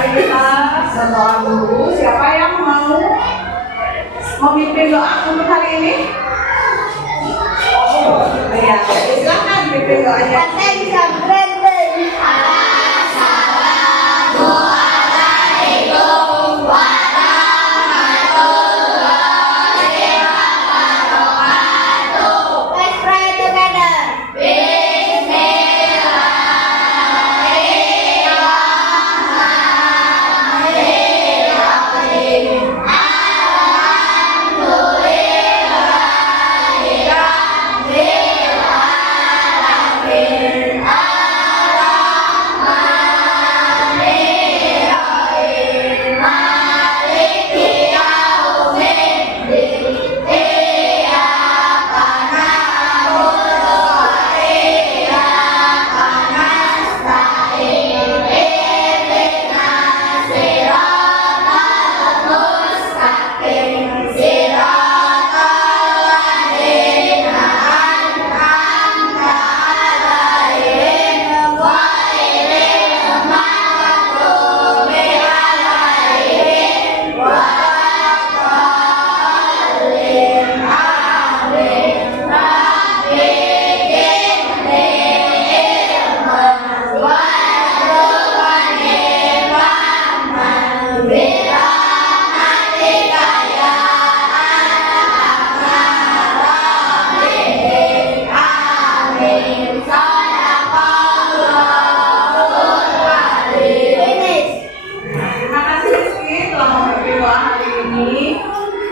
mari kita berdoa dulu. Siapa yang mau memimpin doa untuk hari ini? Ya, silakan pimpin doanya. Saya bisa berhenti. Assalamualaikum warahmatullahi wabarakatuh. Let's pray together.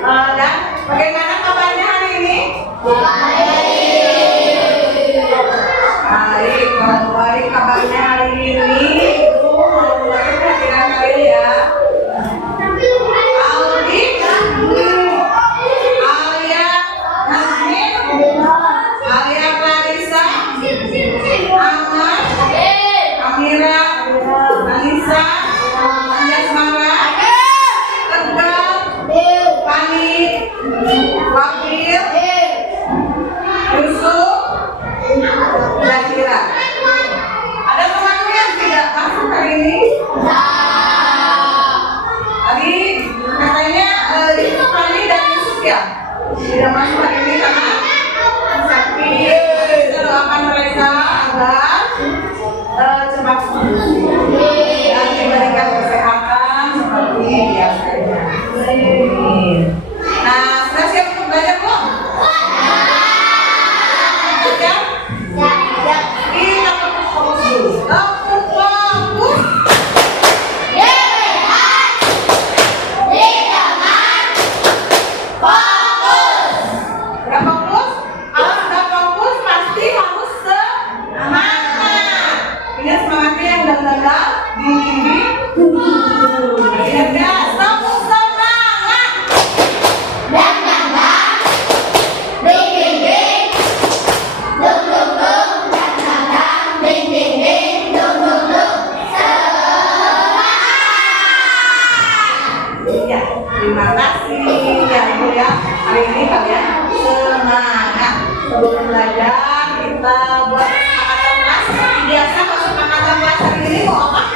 Dan bagaimana kabarnya hari ini? Baik, kalau baik kabarnya hari ini, Ibu mau mulai perhatian kalian ya. Aldi, Alia, Nasmin, Alia Clarissa, Ahmad, Amira, Anissa, Anjasmara, Tegal, Pani, Wakil, Yusuf, Zahira. Ada temanmu yang tidak masuk hari ini? Tadi katanya itu Pani dan Yusuf ya? Tidak masuk hari ini karena sakit. Kita doakan mereka agar cepat sembuh dan diberikan kesehatan seperti biasanya. Nah, sudah siap untuk belajar belum? Siap? Kita tepuk fokus dulu. Tepuk fokus. Sudah fokus? Kalau sudah fokus pasti harus semangat. Ingat semangatnya yang dalam-dalam diri. Ingat ya, tepuk semangat. Ya, terima kasih ya Ibu ya. Hari ini kalian semangat. Sebelum belajar kita buat kesepakatan kelas. Seperti biasa kesepakatan kelas hari ini mau apa?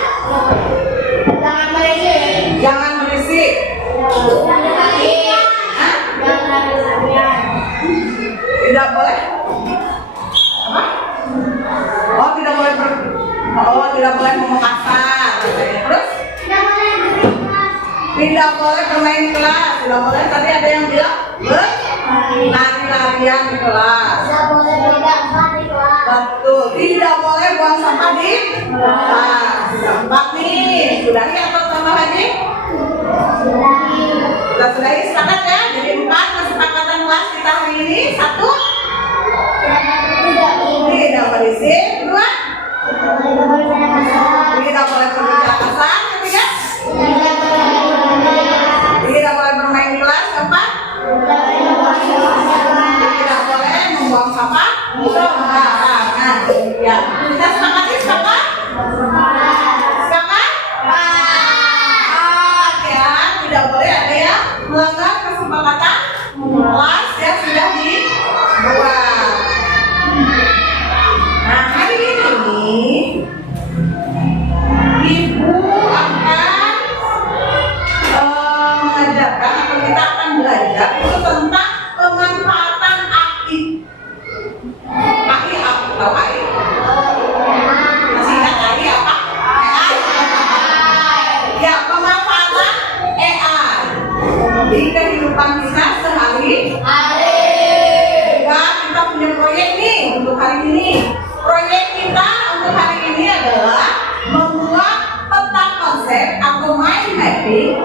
Jangan berisik. Hah? Tidak boleh? Apa? Oh, tidak boleh tidak boleh ngomong kasar. Terus? Tidak boleh bermain di kelas. Tidak boleh. Tadi ada yang bilang lari-larian di kelas. Betul. Tidak boleh buang sampah di kelas. Empat nih. Sudahi atau tambah lagi? Sudahi, sepakat ya. Jadi 4 kesepakatan kelas kita hari ini. 1. Tidak berisik. 2. Tidak boleh berbicara kasar. 3. Tidak boleh bermain di kelas. 4. Tidak boleh membuang sampah sembarangan. Ya, kita sepakati sepakat? Sepakat? Ya, tidak boleh ada yang melanggar kesepakatan kelas yang sudah dibuat. Nah, di kehidupan kita sehari-hari. Juga kita punya proyek nih untuk hari ini. Proyek kita untuk hari ini adalah membuat peta konsep atau mind mapping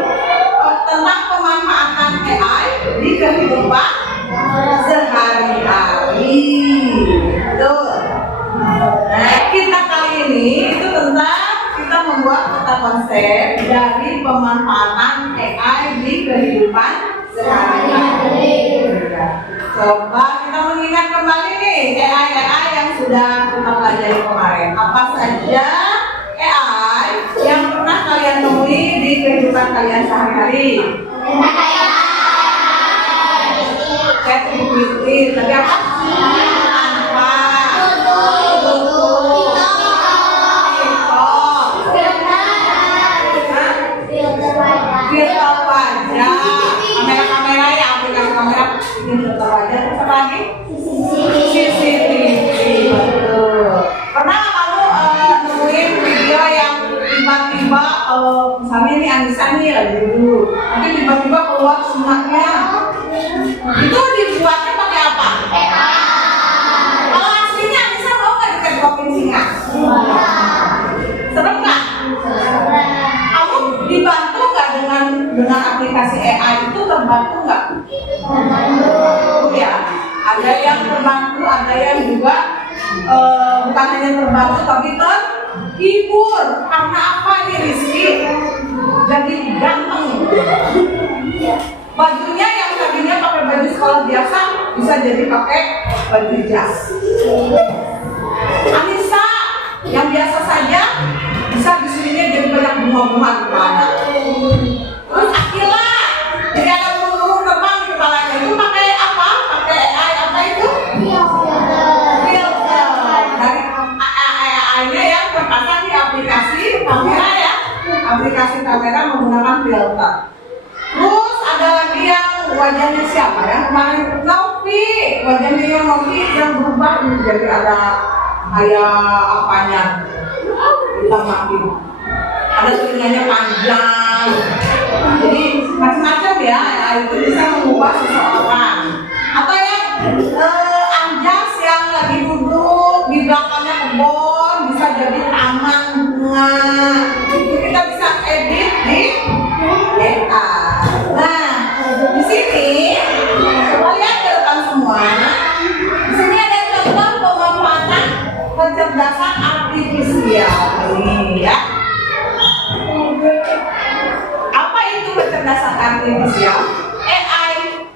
tentang pemanfaatan AI di kehidupan sehari-hari. Betul. Nah, kita kali ini itu tentang kita membuat peta konsep dari pemanfaatan AI di kehidupan sehari-hari. Coba kita mengingat kembali nih AI yang sudah kita pelajari kemarin. Apa saja AI yang pernah kalian temui di kehidupan kalian sehari-hari? ChatGPT, tapi apa? Filter wajah, kamera ya, aplikasi kamera filter wajah. Terus apa lagi? CCTV, betul. Pernah nggak kamu nemuin video yang tiba-tiba misalnya nih Anissa nih lagi duduk, nanti tiba-tiba keluar sungaknya. Itu dibuatnya pakai apa? Kalau aslinya Anissa mau nggak dikecokin singa? Serem nggak? Kamu dibantu nggak dengan aplikasi AI itu, terbantu nggak? Ya, ada yang terbantu, ada yang juga bukan hanya terbantu tapi terhibur. Karena apa nih Rizky? Jadi ganteng. Bajunya yang tadinya pakai baju sekolah biasa bisa jadi pakai baju jas. Anissa yang biasa saja bisa disininya jadi banyak bunga-bunga di kepalanya. Terus Akila jadi ada burung terbang di kepalanya, itu pakai apa? Pakai AI apa itu? Filter. Dari AI-nya yang terpasang di aplikasi kamera ya. Aplikasi kamera menggunakan filter. Terus ada lagi yang wajahnya siapa ya? Kemarin Novi, wajahnya yang Novi yang berubah menjadi ada kayak apanya? Kita makin ada telinganya panjang, jadi macam-macam ya, itu bisa mengubah seseorang. Atau yang anjas yang lagi duduk di belakangnya kebun bisa jadi taman bunga. Itu kita bisa edit di AI. Nah, di sini coba lihat ke depan semua. Di sini ada contoh pemanfaatan kecerdasan artifisial ini ya. Apa itu kecerdasan artifisial?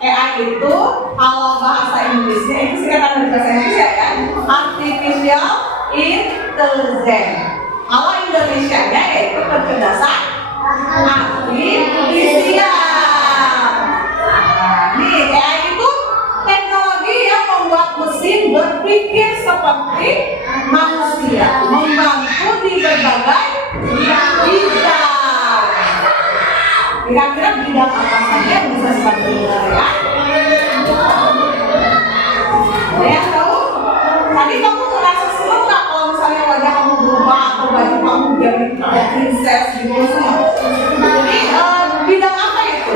AI itu kalau bahasa Inggrisnya itu singkatan dari bahasa Indonesia ya, artificial intelligence. Kalau Indonesianya yaitu kecerdasan artifisial. Nih AI itu teknologi yang membuat mesin berpikir seperti manusia, membantu di berbagai bidang. Kira-kira bidang apa saja yang bisa dibantu ya? Ya tahu? Tadi kamu merasa senang nggak kalau misalnya wajah kamu berubah atau baju kamu jadi princess gitu semua? Jadi bidang apa itu?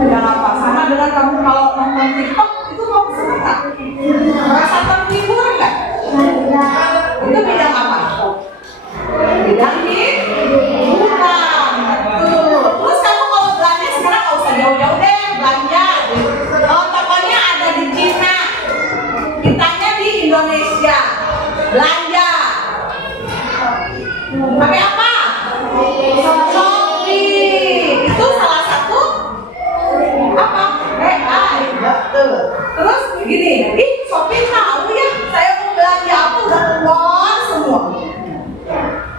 Bidang apa? Sama dengan kamu kalau nonton TikTok itu kamu senang nggak? Merasa terhibur nggak? Itu bidang apa? Bidang hiburan. Terus kamu kalau belanja sekarang nggak usah jauh-jauh deh belanja. Kalau tokonya ada di Cina, kitanya di Indonesia. Belanja. Pakai apa? Shopee. Itu salah satu apa? AI. Betul. Terus gini, Shopee tahu ya, saya mau belanja apa udah keluar semua.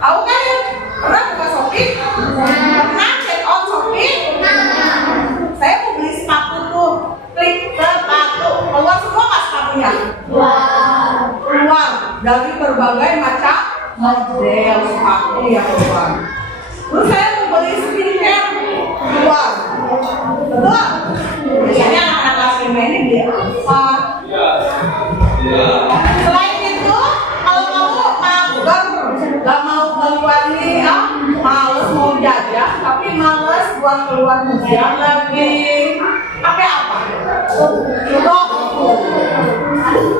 Tahu kan ya? Pernah buka Shopee? Pernah check out Shopee? Saya mau beli sepatu tuh, klik sepatu, keluar semua nggak sepatunya? Keluar dari berbagai macam model sepatu yang keluar. Terus saya mau beli skincare, keluar. Betul? Biasanya anak-anak kelas 5 ini dia apa? Selain itu, kalau kamu mager, gak mau keluar nih, males mau jajan, tapi males keluar hujan lagi. Pakai apa? Dokter.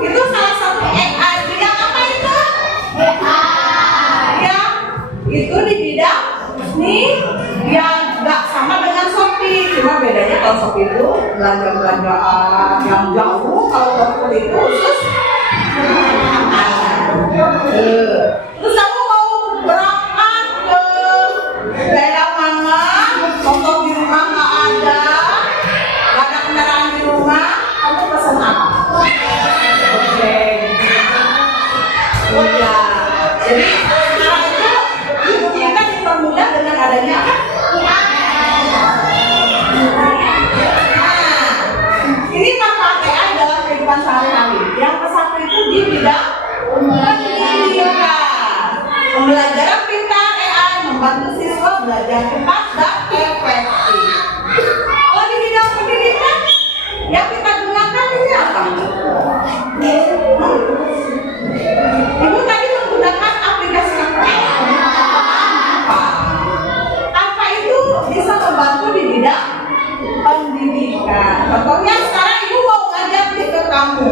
Itu salah satu AI bidang apa itu? Ya, itu di bidang nih yang nggak sama dengan Shopee. Cuma bedanya kalau Shopee itu belanja-belanjaan yang jauh, kalau dokter itu khusus. Terus kamu mau berangkat ke daerah mana? Contoh di rumah nggak ada kendaraan di rumah, kamu pesan apa? Oke. Oh ya. Jadi sekarang itu kita dipermudah dengan adanya apa? Nah, ini manfaatnya dalam kehidupan sehari-hari. Yang ke-1 itu di bidang pendidikan. Pembelajaran pintar AI membantu siswa belajar cepat dan efektif. Kalau di bidang pendidikan, yang kita gunakan ini apa? Ibu tadi menggunakan aplikasi apa? Apa itu bisa membantu di bidang pendidikan? Contohnya sekarang ibu mau ngajak ke kamu.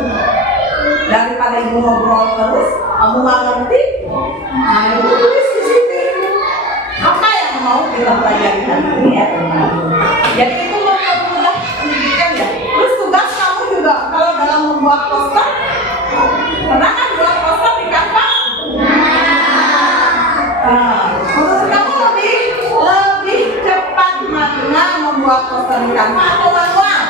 Daripada ibu ngobrol terus, kamu nggak ngerti, nah ibu tulis di sini. Apa yang mau kita pelajari nanti ya teman? Jadi itu mempermudah pendidikan ya. Terus tugas kamu juga kalau dalam membuat poster, pernah kan buat poster di kanvas? Menurut kamu lebih cepat mana membuat poster di kanvas atau manual?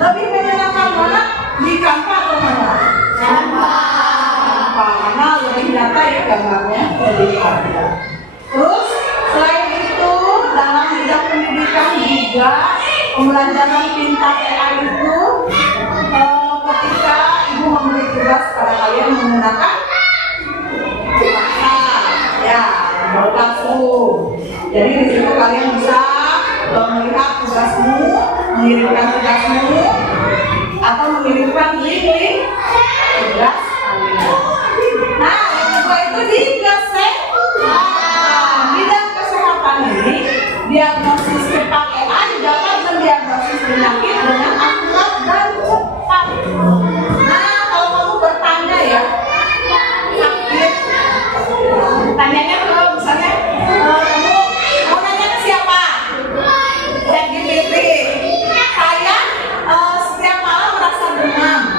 Lebih menyenangkan mana di kanvas atau manual? Karena lebih nyata ya gambarnya, lebih ada. Terus selain itu dalam bidang pendidikan juga pembelajaran pintar AI itu ketika ibu memberi tugas pada kalian menggunakan ya Classroom. Jadi di situ kalian bisa melihat tugasmu, mengirimkan tugasmu, atau mengirimkan link tugas kalian. Nah, yang kedua itu di kesehatan. Bidang kesehatan ini diagnosis cepat AI dapat mendiagnosis penyakit dengan akurat dan cepat. Nah, kalau kamu bertanya ya, sakit, tanyanya ke misalnya, kamu mau nanya ke siapa? ChatGPT. Saya setiap malam merasa demam.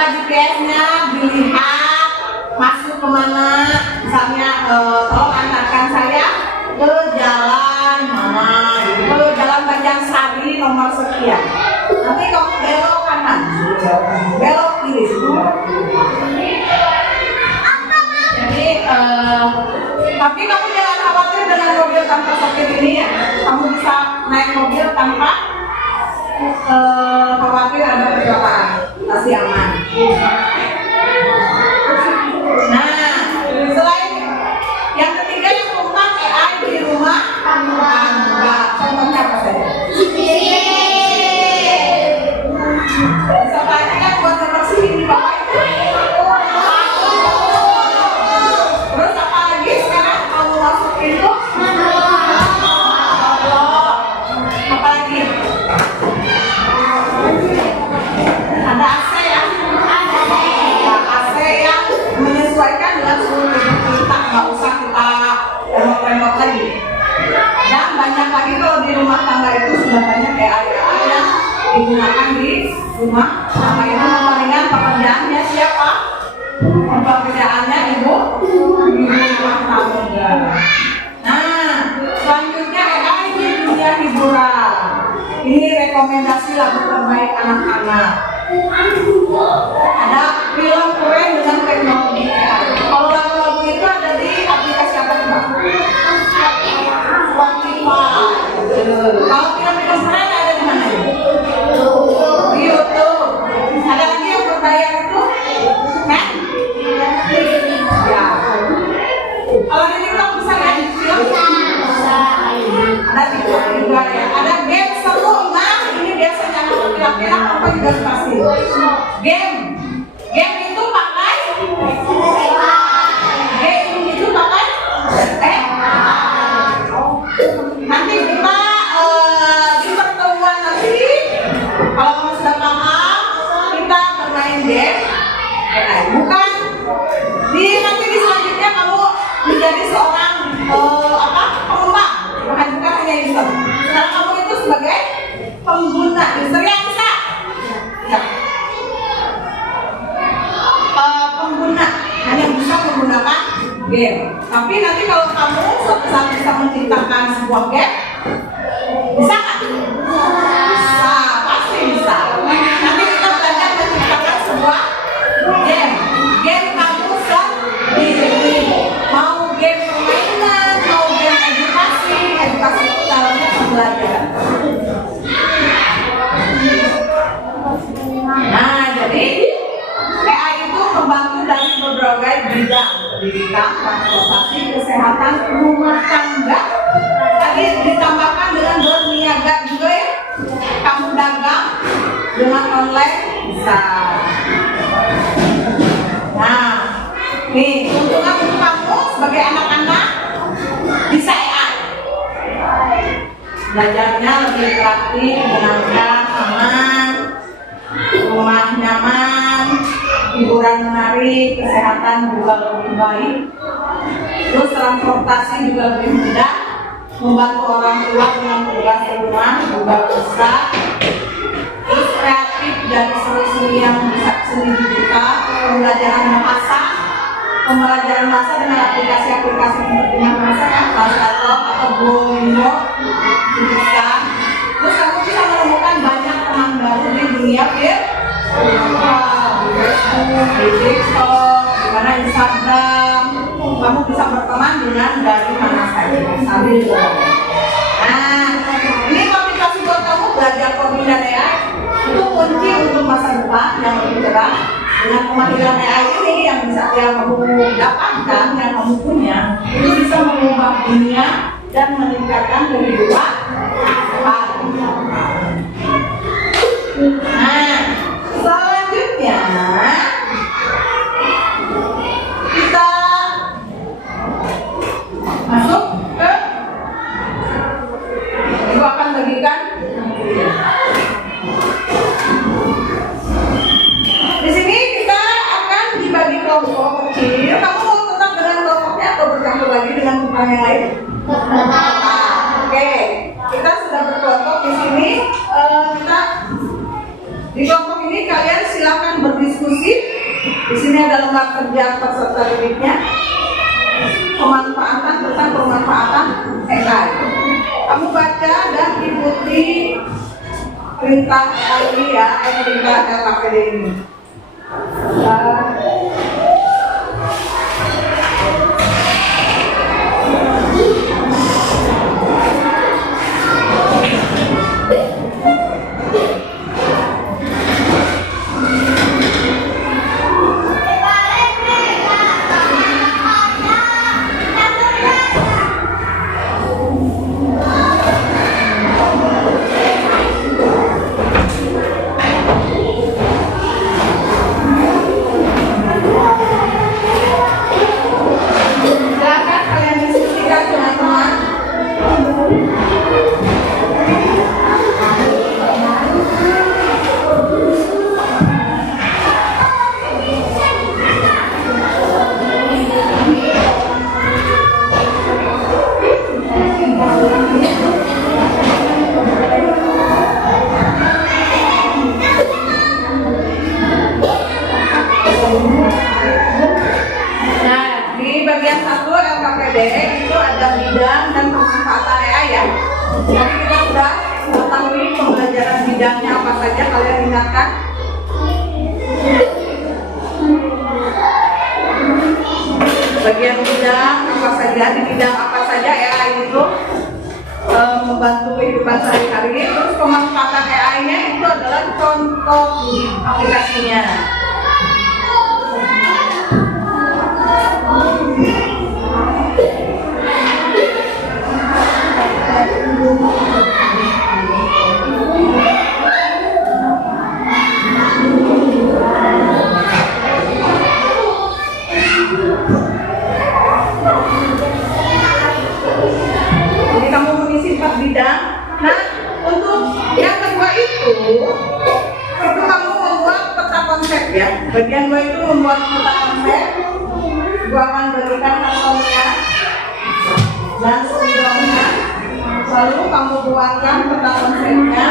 buka GPS-nya, dilihat masuk kemana. Misalnya, tolong antarkan saya ke jalan mana, ke jalan Banjarsari nomor sekian. Nanti kamu belok kanan, belok kiri. Jadi, tapi kamu jangan khawatir dengan mobil tanpa sopir ini ya. Kamu bisa naik mobil tanpa khawatir ada kecelakaan, pasti aman. Nah, selain yang ketiga yang keempat AI di rumah tangga. Contohnya apa saja? Bisa kan buat seperti ini bawah itu. Terus apa lagi sekarang kamu masuk pintu? Apa lagi? Ada AC ya? AC yang menyesuaikan dengan suhu tubuh kita, nggak usah kita remot-remot lagi. Dan banyak lagi kalau di rumah tangga itu sudah banyak AI yang digunakan di rumah tangga itu memperingan pekerjaannya siapa? Pekerjaannya ibu rumah tangga. Nah, selanjutnya AI di dunia hiburan. Ini rekomendasi lagu terbaik anak-anak. Ada film keren dengan teknologi AI. Kalau lagu-lagu itu ada di aplikasi apa Mbak? Spotify. Kalau film-film keren ada di mana? Di YouTube. Ada lagi yang berbayar itu? Ya. Kalau di TikTok bisa lihat film? Ada TikTok juga ya. Ada game seru. Nah, ini biasanya kira-kira apa juga pasti. Game itu pakai nanti kita di pertemuan nanti kalau kamu sudah paham kita bermain game bukan nanti di selanjutnya kamu menjadi seorang pengembang bukan hanya user. Sekarang kamu itu sebagai pengguna user yang bisa pengguna hanya bisa menggunakan game. Tapi nanti kalau kamu suatu saat bisa menciptakan sebuah game, bisa nggak? Bisa, pasti bisa. Nanti kita belajar menciptakan sebuah game. Game kamu sendiri. Mau game permainan, mau game edukasi itu dalamnya pembelajaran. Nah, jadi AI itu membantu dari berbagai bidang, pendidikan, transportasi, kesehatan, rumah tangga. Tadi ditambahkan dengan berniaga juga ya. Kamu dagang dengan online bisa. Nah, nih keuntungan untuk kamu sebagai anak-anak bisa AI. Belajarnya lebih praktis, menyenangkan, aman, rumah nyaman, hiburan menarik, kesehatan juga lebih baik. Terus transportasi juga lebih mudah, membantu orang tua dengan tugas rumah juga bisa. Terus kreatif dari seni-seni yang bisa seni digital, pembelajaran bahasa dengan aplikasi-aplikasi pengertian bahasa ya, Translator atau Duolingo bisa. Terus kamu bisa menemukan banyak teman baru di dunia virtual, di Facebook, di TikTok, di mana Instagram. Kamu bisa berteman dengan dari mana saja sambil belajar. Nah, ini motivasi buat kamu belajar coding dan AI itu kunci untuk masa depan yang lebih cerah. Dengan kemampuan AI ini yang bisa kamu dapatkan, yang kamu punya, itu bisa mengubah dunia dan meningkatkan kehidupan. Nah, selanjutnya kita masuk ke Ibu akan bagikan. Di sini kita akan dibagi kelompok kecil. Kamu mau tetap dengan kelompoknya atau bercampur lagi dengan kelompok yang lain? Oke, kita sudah berkelompok di sini. Di sini ada lembar kerja peserta didiknya, pemanfaatan tentang pemanfaatan AI. Kamu baca dan ikuti perintah ini ya, perintah LKPD ini. Silakan kalian diskusikan teman-teman. Nah, di bagian 1 LKPD itu ada bidang dan pemanfaatan AI ya. Jadi kita sudah mengetahui pembelajaran bidangnya apa saja, kalian ingatkan. Bagian bidang apa saja, di bidang apa saja AI itu membantu kehidupan sehari-hari. Terus pemanfaatan AI-nya itu adalah contoh aplikasinya. Jadi kamu mengisi 4 bidang. Nah, untuk yang kedua itu kamu membuat peta konsep ya. Bagian 2 itu membuat peta konsep. Gua akan berikan kartonnya dan spidolnya. Lalu kamu buatkan peta konsepnya.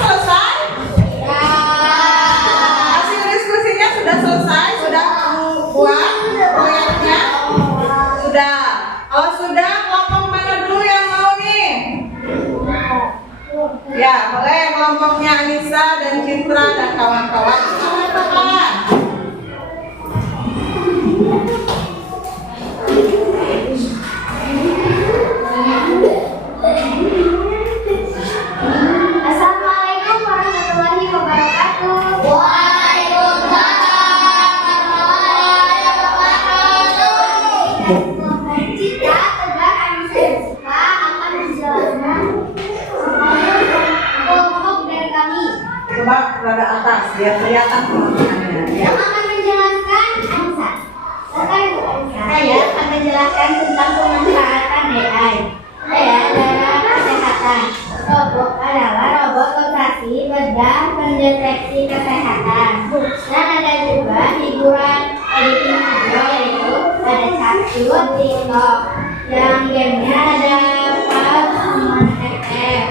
Selesai? Hasil diskusinya sudah selesai? Sudah buat proyeknya? Sudah. Kalau sudah, kelompok mana dulu yang mau nih? Ya, boleh kelompoknya Anissa dan Citra dan kawan-kawan. Teman-teman. Assalamualaikum warahmatullahi wabarakatuh. Waalaikumsalam warahmatullahi wabarakatuh. Citra, Tegar, Anissa, dan Siva akan menjelaskan kelompok dari kami. Coba rada atas, biar kelihatan kelompoknya. Ya. Yang akan menjelaskan Anissa. Saya akan menjelaskan tentang pemanfaatan AI. Saya adalah kesehatan. Robot adalah robot operasi bedah pendeteksi kesehatan. Dan ada juga hiburan editing video, yaitu ada Cacut, TikTok, yang gamenya ada PUBG sama FF.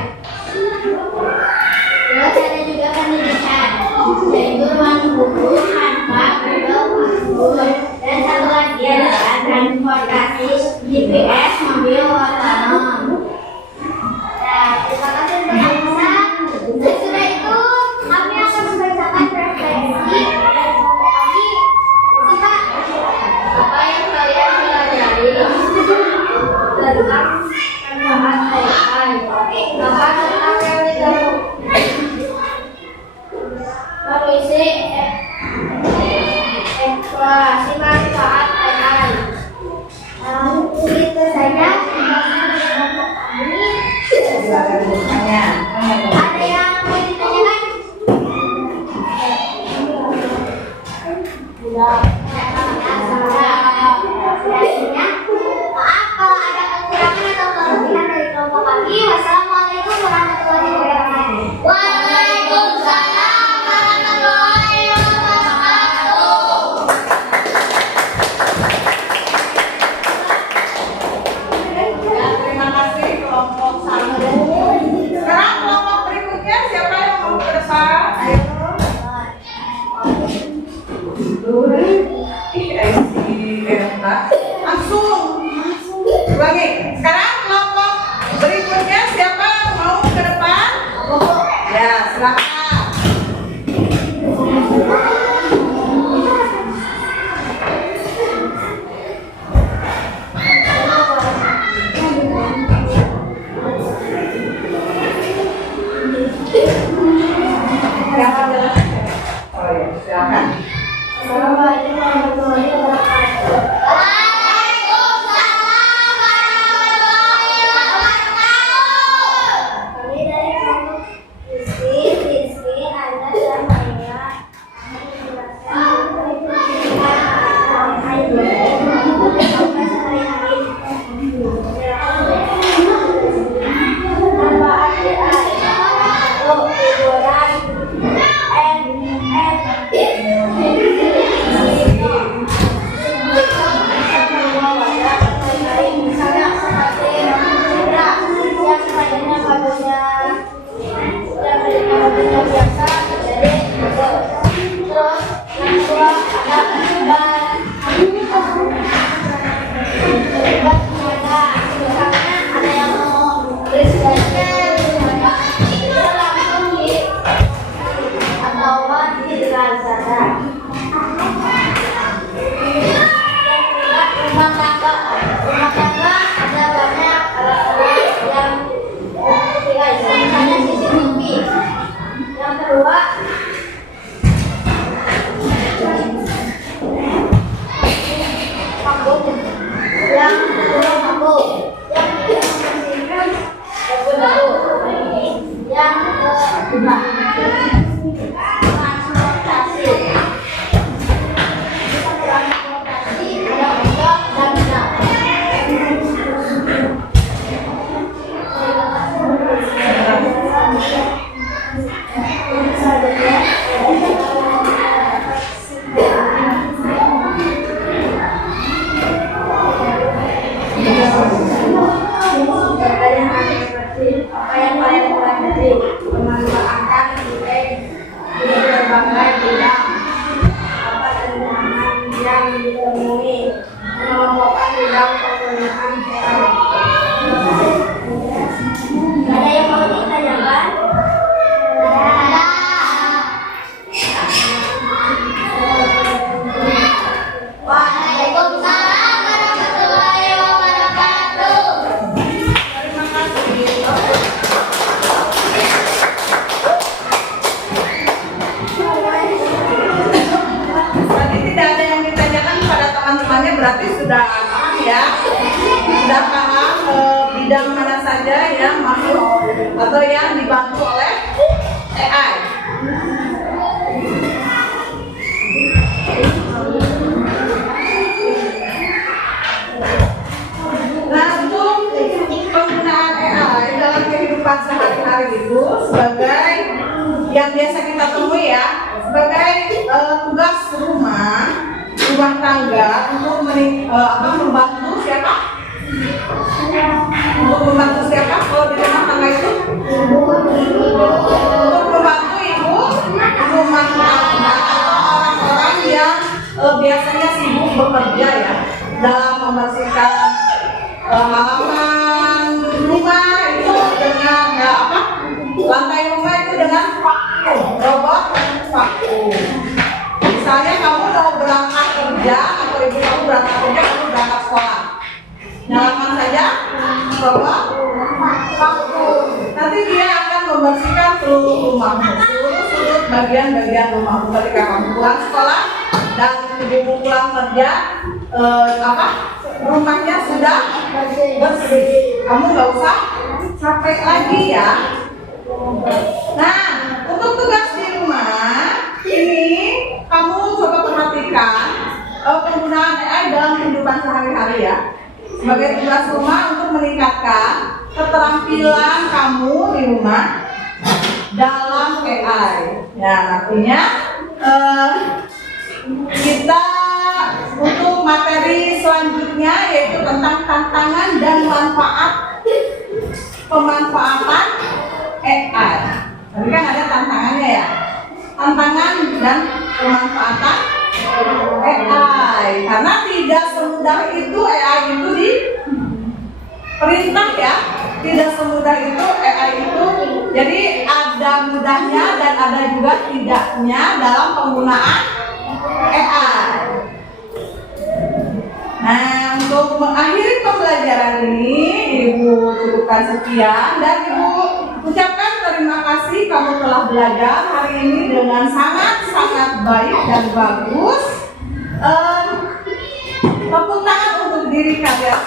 Terus ada juga pendidikan, yaitu ruang buku, Canva, Google Classroom, dan satu lagi adalah transportasi GPS mobil otonom. Nah, terima kasih untuk Anissa. Dan sudah itu, kami akan membacakan refleksi dari kelompok kami. Siva, apa yang kalian pelajari tentang mempelajari, memanfaatkan nilai di berbagai bidang, dapat tantangan yang ditemui, mengelompokkan bidang penggunaan AI. Ada yang mau ditanyakan? Ada. Waalaikumsalam warahmatullahi wabarakatuh. Terima kasih. Tadi tidak ada yang ditanyakan kepada teman-temannya, berarti sudah paham ya? Sudah paham bidang mana saja yang masuk atau yang dibantu oleh AI. Nah, untuk penggunaan AI dalam kehidupan sehari-hari itu sebagai yang biasa kita temui ya, sebagai tugas rumah tangga untuk membantu siapa? Untuk membantu siapa kalau di rumah tangga itu? Untuk membantu ibu rumah tangga atau orang-orang yang biasanya sibuk bekerja ya dalam membersihkan halaman rumah itu dengan lantai rumah itu dengan vakum, robot vakum. Misalnya kamu mau berangkat kerja atau ibu kamu berangkat kerja, kamu berangkat sekolah, nyalakan saja robot vakum. Nanti dia akan membersihkan seluruh rumahmu, seluruh sudut bagian-bagian rumahmu. Ketika kamu pulang sekolah dan ibu pulang kerja, rumahnya sudah bersih. Kamu nggak usah capek lagi ya. Nah, untuk tugas di rumah ini kamu coba perhatikan penggunaan AI dalam kehidupan sehari-hari ya. Sebagai tugas rumah untuk meningkatkan keterampilan kamu di rumah dalam AI. Ya, artinya kita untuk materi selanjutnya yaitu tentang tantangan dan pemanfaatan AI. Tadi kan ada tantangannya ya, tantangan dan pemanfaatan AI. Karena tidak semudah itu AI itu diperintah ya, tidak semudah itu AI itu. Jadi ada mudahnya dan ada juga tidaknya dalam penggunaan AI. Nah, untuk mengakhiri pembelajaran ini, Ibu cukupkan sekian dan Ibu ucapkan terima kasih kamu telah belajar hari ini dengan sangat-sangat baik dan bagus. Tepuk tangan untuk diri kalian.